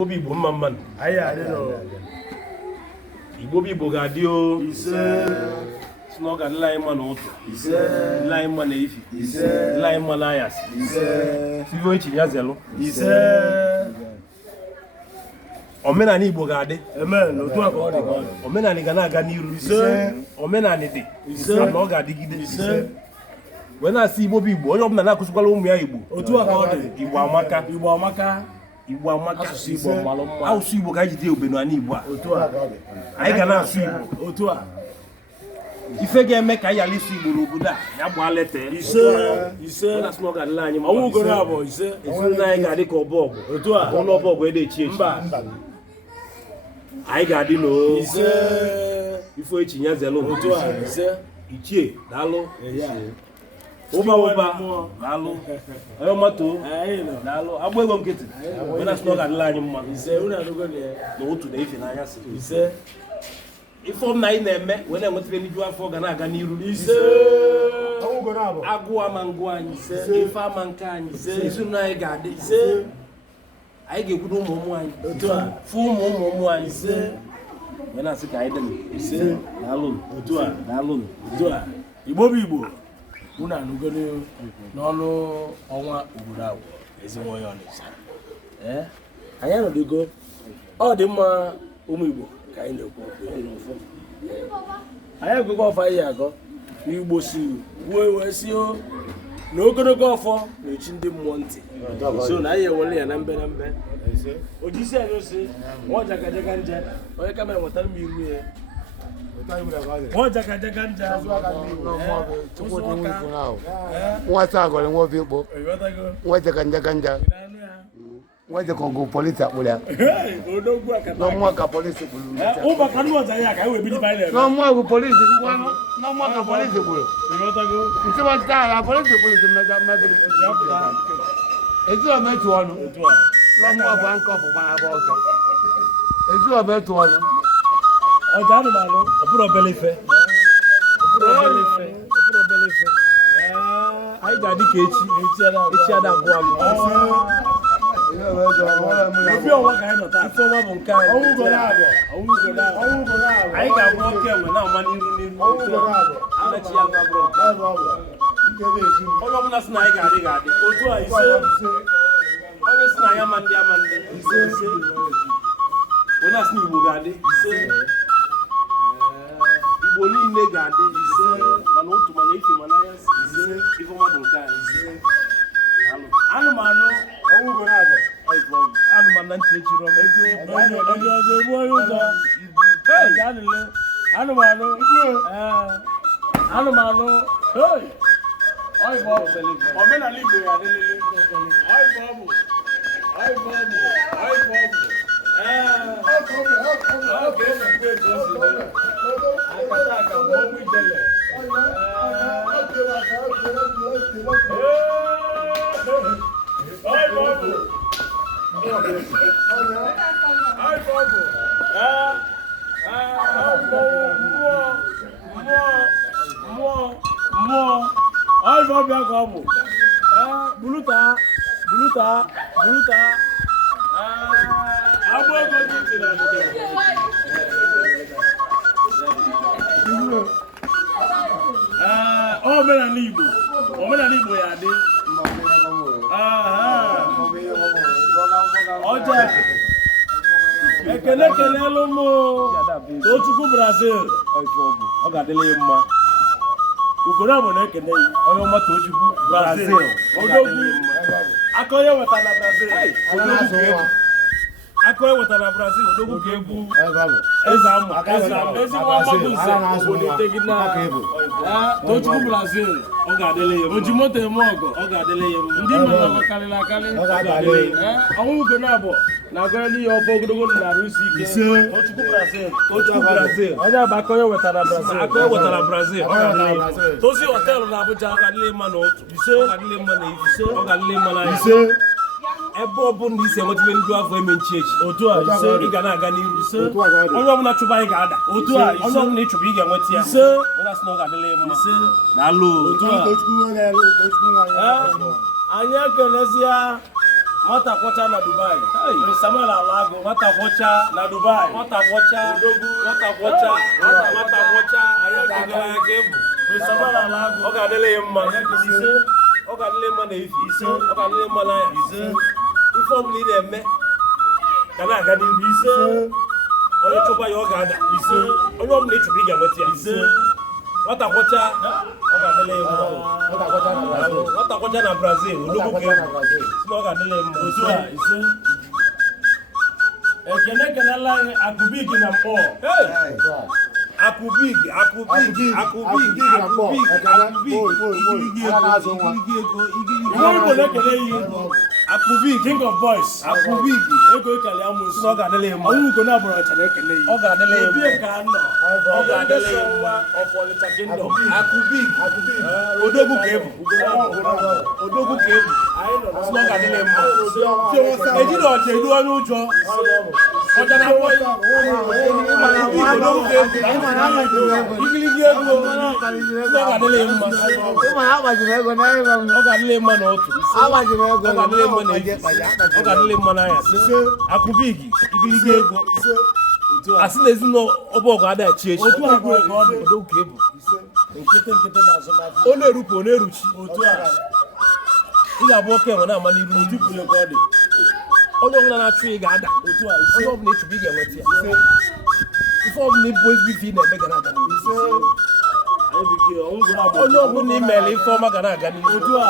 Igbo Igbo mma mma Igbo Igbo ga-adị o ise si na ọ ga-adịla anyị mma n'ụtụ ise dịla anyị mma n'ifi ise dịla anyị mma n'anyasị ise ife echi ya zelụ ise omenala Igbo ga-adị otu a ka ọ dị omenala ga na-aga n'iru ise omenala dị ise na ọ ga-adịgide ise wee na-asị Igbo bụ Igbo onye ọbụla na-akụzikwala ụmụ ya Igbo otu a ka ọ dị Igbo amaka Igbo amaka asụsụ Igbo mmalụ mma asụsụ Igbo ka anyị jide ogbe n'ala Igbo a otu a anyị ga na-asụ Igbo otu a ife ga-eme ka anyị ghara isi Igbo n'obodo a ya gbaa leta ise na-asị na ọ ga-adịla anyị ọnwụ ugoro abụọ ise ezinụlọ anyị ga-adị ka ọbọ ọgwụ otu a ụlọ ọbọ ọgwụ ede echi echi mba anyị ga-adị n'o ise ifo echi ya zelu otu a ise ichie daalụ ụba daalụ onye ọmatoo daalụ agba ego nkịtị wee na-asị na ọ ga-adịla anyị mma na otu na ife n'anya si ise ife ọm na anyị na-eme wee na-enwetara n'iju afọ ga na-aga n'iru ise agụ ama ngụ anyị ife ama nke anyị ezinụlọ anyị ga-adị ise anyị ga-ekwudo ụmụ anyị otu a fụ ụmụ anyị ise wee na-asị ka anyị dị ise daalụ otu a daalụ otu a Igbo bụ Igbo unu anụgoro n'ọnụ ọnwa obodo ahụ ezigbo onye Ọnịcha anyị anọdụgo ọ dị mma ụmụ Igbo ka anyị na-ekwu anyị agụgo ọfọ anyị agọ Igbo si wee si na ogologo ọfọ na-echi ndị mmụọ ntị so na anyị ewere ya na mbe ojisi anyị osi nwa jagajaga nje onye kama enwetara m iru ya nwa jagajaga nje nwata agọrọ nwa obi ikpo nwa jaganja nwa kongo polisi akpụrụ ya n'ọmụọ ka polisi gburu n'ọmụọ bụ polisi n'ọmụọ ka polisi gburu ntịbọta ala polisi polisi mebiri eziọma etu ọnụ n'ọmụọ bụ ankọpụ gbara agba ọsọ eziọma etu ọnụ ọjà anụmanụ ọbụrụ obele ife anyị ga-adị ka echi ada abụọ obi ọnwa ka anyị nọ taa ife ọma bụ nke anyị anyị ga-abụ oke enwe na-ama n'iru anachi ya gabụrụ onye ọbụla sị na anyị ga-adị otu a ise onye sị na anyị ama ndị ise onye asị na Igbo ga-adị ise Igbo niile ga-adị ise mana otu mana ife mana anya ise ife ọma bụ nke anyị anụmanụ anụmanụ na ntị echiri onye ọzọ egbu onye ụzọ anụmanụ omenala Igbo ya adịlele buluta agba ego dị ntị na omenala Igbo ya adị ọja ekele kelelu m Tochukwu Brazil ọ ga-adịla ya mma ugoro abụ na-ekele ya onye ọma Tochukwu Brazil odogwu aka onye wetara na Brazil odogwu ka egwu eze amụ ezigbo ọgbọdụ nze obodo Itegina Tochukwu Brazil ọ ga-adịla ya mma oji moto eme ọgọ ọ ga-adịla ya mma ndị mmadụ karịrị akarị ọnwụ ugoro abụọ na-agara n'ihe ọfọ ogologo na-arụ isi ike Tochukwu Brazil onye bụ aka onye wetara Brazil aka o wetara Brazil ọ ga-adịla ya mma Tozi họteelụ na Abuja ọ ga-adịla ya mma n'otu ọ ga-adịla ya mma na ise ọ ga-adịla ya mma na ise ebe ọ bụla isi enwetebe ndị afọ eme nchi echi otu a ise ị ga na-aga n'iru ise onye ọbụla chụba anyị ga-ada otu a onye ọbụla ịchụba ị ga-enweta ya ise onye asị na ọ ga-adịla ya mma daalụ otu a anyị ekelezia nwata kwọcha na Dubai Samuel Alago nwata kwọcha na Dubai nwata kwọcha Odogwu nwata kwọcha nwata kwọcha Samuel Alago ọ ga-adịla ya mma ọ ga-adịla mma na ife ọ ga-adịla mma na ya ife ọbụla ị na-eme ga na-aga n'ihu onye chụkwa ya ọ ga-ada onye ọbụla ịchụpụ ị ga-enweta ya nwata kwọcha ọ ga-adịla ya mma nwata kwọcha na Brazil Odogwu ka ọ ga-adịla ya mma otu a ekenela anyị Akụbigi na Mkpọ Akụbigi Akụbigi King of Boys Akụbigi ego ikali amusu ọ ga-adịla ya mma ọnwụgo na abụrụ ọcha na-ekele ya ọ ga-adịla ya mma ka nọ ọ ga-adịla ya mma ọpọlịcha kingdom Akụbigi Odogwu ka ebu Odogwu ka ebu ọ ga-adịla ya mma ejiri ọcha edu onye ụjọ ọcha na-akpọ igiligi ego ọ ga-adịla ya mma ọ ga-adịla ya mma na otu ọ ga-adịla ya mma na eji ọ ga-adịla ya mma n'anya Akụbigi igiligi ego asị na ezinụlọ ọbọgụ adachi echi Odogwu ka ebu nkịtị na-azụ n'afọ ọ na-erupụ ọ na-eruchi otu a ị ga-abụ oke enwe na-ama n'iru dịpụrụ ka ọ dị onye ọbụla na-achụ ị ga-ada otu a onye ọbụla ịchụbụ ị ga-enweta ya ife ọbụla ịbụ ezigbo ife ị na-eme ga na-aga n'ihu onye ọbụla ị mere ife ọma ga na-aga n'ihu otu a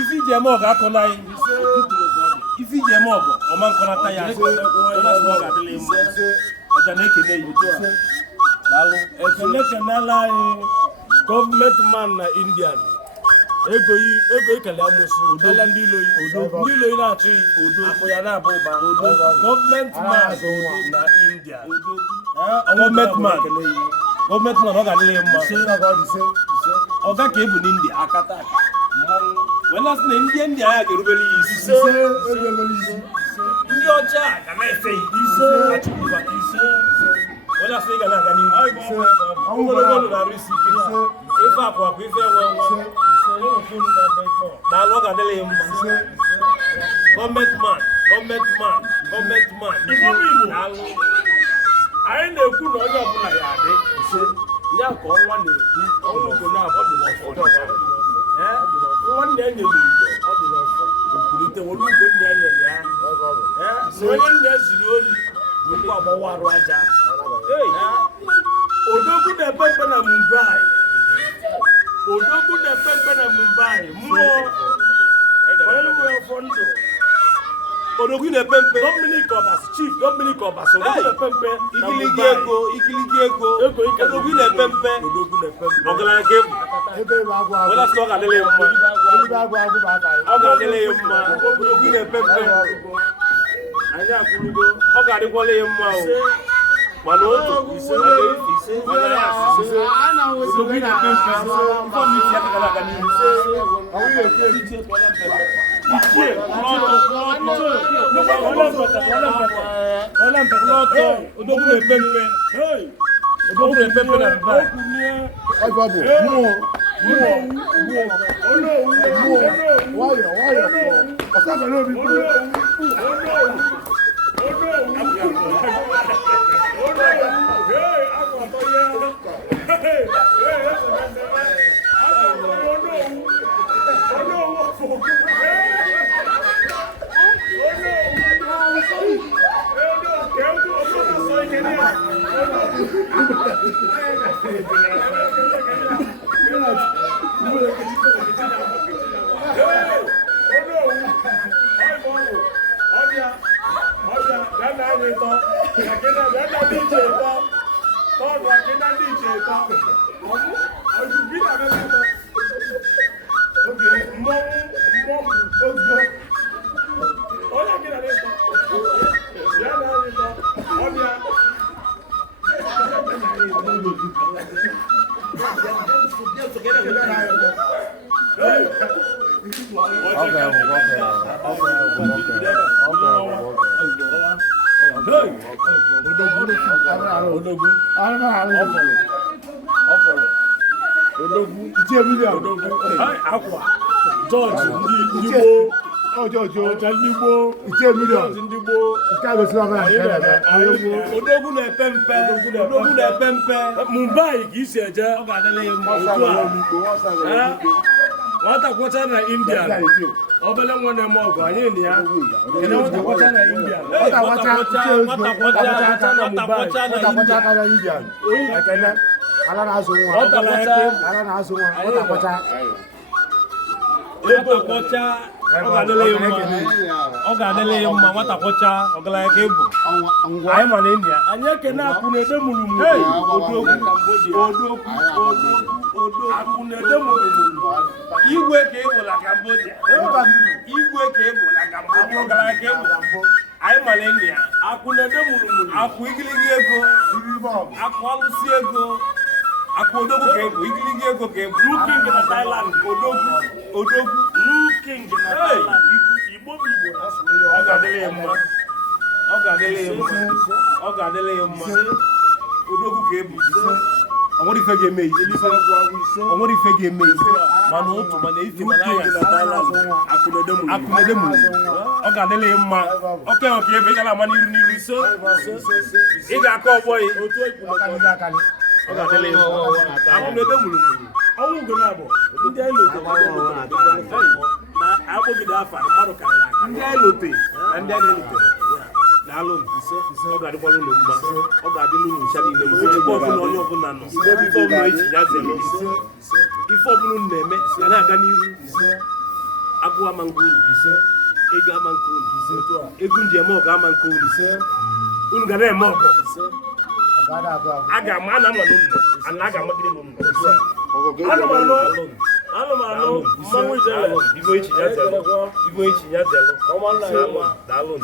ife iji eme ọgụ akọ n'anyị ife iji eme ọgụ ọma nkọnata ya ọ ga-adịla ya mma ọja na-ekene ya daalụ ekenela anyị gọọmenti man na Indian ego ikele amusu ala ndị iloyi na-achị akụ ya na-aba ụba gọọmenti man na India gọọmenti man ọ ga-adịla ya mma ọga ka ebu n'India akata wela sị na ndị India ya ga-erubere ya isi ndị ọcha ga na-efe ya achụpụba wela sị ị ga na-aga n'ihu ogologo ndụ na-arụ isi ike ife akwa ife enwe daalụ ọ ga-adịla ya mma gọọmenti man daalụ anyị na-ekwu na onye ọbụla ya adị ya ka ọnwa na-ekwu ọnwa ugo na-abọ dị n'ọfọ nwanne ya nyere ugo ọ dị n'ọfọ okwurite were ugo nne ya nyere ya onye nne ya ziri ori bụ nkwa agbawa arụ aja Odogwu na-epe mpe na Mumbai mmụọ onye nwere ọfọ ndụ Odogwu na-epe mpe Dominic Obasi Chief Dominic Obasi Odogwu na-epe mpe na igiligi Mumbai ego Odogwu na-epe mpe ọgaranya ka ebu wela sị na ọ ga-adịla ya mma ọ ga-adịla ya mma Odogwu na-epe mpe anyị akwụrugo ọ ga-adịkwala ya mma o mana otu Odogwu na-epe mpe fọmiti ya ka ga-aga n'ihu Odogwu na-epe mpe na George ndị gboo ọcha ndị gboo iche milion ndị gboo nke a gosiri ọbụla nke na-eme odogwu na-epe mpe odogwu na-epe mpe Mumbai ka isi eje ọ ga-adịla ya mma otu a nwata kwọcha na India obele nwa na-eme ọgụ anyị na ya kene nwata kwọcha na India nwata aka na Indian ekene ala na-azụ nwa nwata kwọcha ala na-azụ nwa nwata kwọcha ọ ga-adịla ya mma nwata kwọcha ọgaranya ka ebu anyị ma na enyi ya anyị ekene akwụ na ede mụrụmụrụ akwụ na ede mụrụmụrụ igwe ka ebu na Cambodia igwe ka ebu na Cambodia ọgaranya ka ebu anyị ma na enyi ya akwụ na ede mụrụmụrụ akwụ igiligi ego akwụ alụsị ego akwụ odogwu ka ebu igiligi ego ka ebu King na Thailand odogwu King na Thailand Igbo bụ Igbo ọ ga-adịla ya mma ọ ga-adịla ya mma ọ ga-adịla ya mma odogwu ka ebu ọ nwere ife ga-eme ihe ọ nwere ife ga-eme ihe mana otu mana ife mana anya akụnede mụ ọ ga-adịla ya mma oke ọka ebe ị ga na-ama n'iru ise ị ga-akọ ọgbọ ya ọ ga-adịla ya mma akụnede mụrụ ọnwụ ugo na-abụ ndị anyị lotere na agbọgide afa mmadụ karịrị aka ndị anyị lote na ndị anyị lotere daalụ ọ ga-adịkwala ụlọ mma ọ ga-adịla ụlọ ncha niile ebe ọbụla onye ọbụla nọ ife ọbụla eji ya zere ife ọbụla unu na-eme ga na-aga n'iru agụ ama nke unu ego ama nke unu ego nji eme ọgụ ama nke unu unu ga na-eme ọgọ a ga-ama a na-ama n'ụlọ ana a ga-amagide n'ụlọ anụ m anụ mmanwụ ijele ibo echi ya zelu daalụ